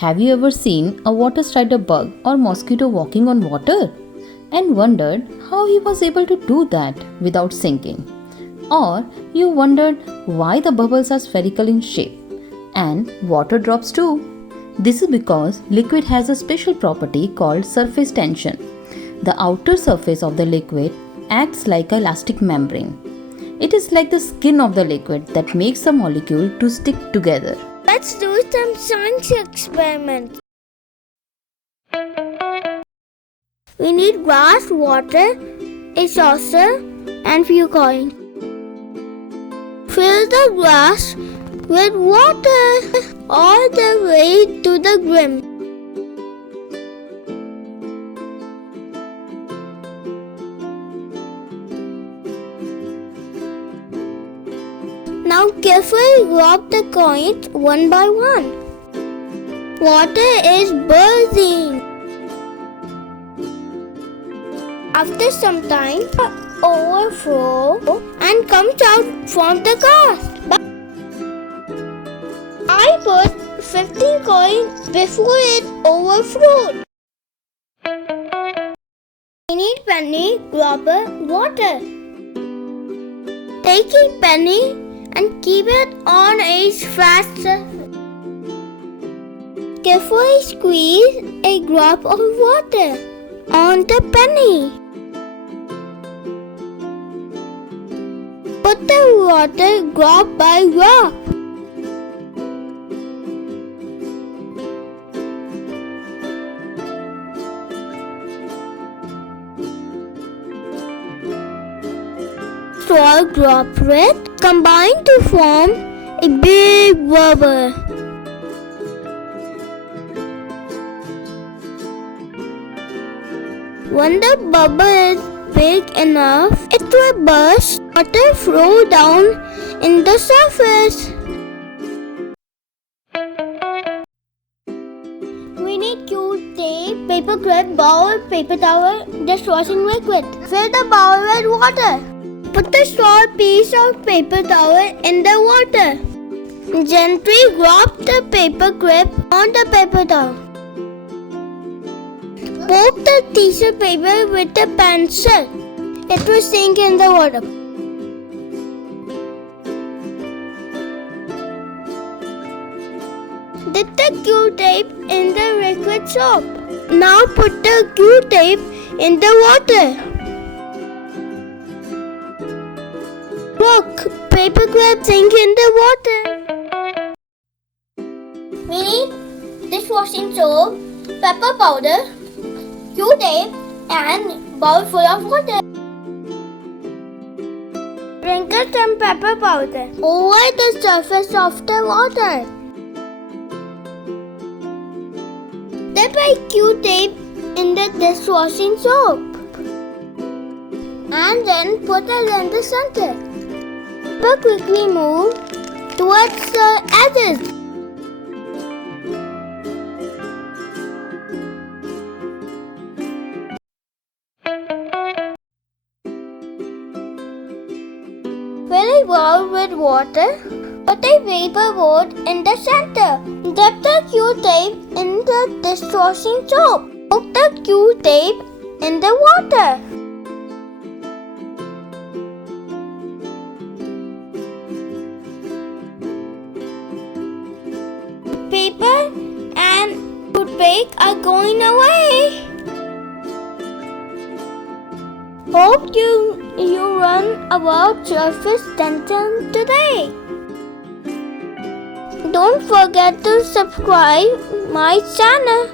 Have you ever seen a water strider bug or mosquito walking on water and wondered how he was able to do that without sinking? Or you wondered why the bubbles are spherical in shape and water drops too? This is because liquid has a special property called surface tension. The outer surface of the liquid acts like an elastic membrane. It is like the skin of the liquid that makes the molecule to stick together. Let's do some science experiments. We need glass, water, a saucer, and few coins. Fill the glass with water all the way to the brim. Now carefully drop the coins one by one. Water is buzzing. After some time, overflow and comes out from the glass. I put 15 coins before it overflowed. We need penny, dropper, water. Take a penny and keep it on a flat surface. Carefully squeeze a drop of water on the penny. Put the water drop by drop. Straw droplet combine to form a big bubble. When the bubble is big enough, it will burst. Water flow down in the surface. We need Q-tape, paper clip, bowl, paper towel, dishwashing liquid. Fill the bowl with water. Put the small piece of paper towel in the water. Gently drop the paper clip on the paper towel. Poke the tissue paper with a pencil. It will sink in the water. Dip the Q-tape in the liquid soap. Now put the Q-tape in the water. Look, paper clip sink in the water. We need dishwashing soap, pepper powder, Q-tape and bowl full of water. Sprinkle some pepper powder over the surface of the water. Dip a Q-tape in the dishwashing soap and then put it in the center. But quickly move towards the edges. Fill a bowl with water. Put a paper board in the center. Dip the Q-tape in the dishwashing soap. Poke the Q-tape in the water. Paper and toothpick are going away. Hope you learn about surface tension today. Don't forget to subscribe my channel.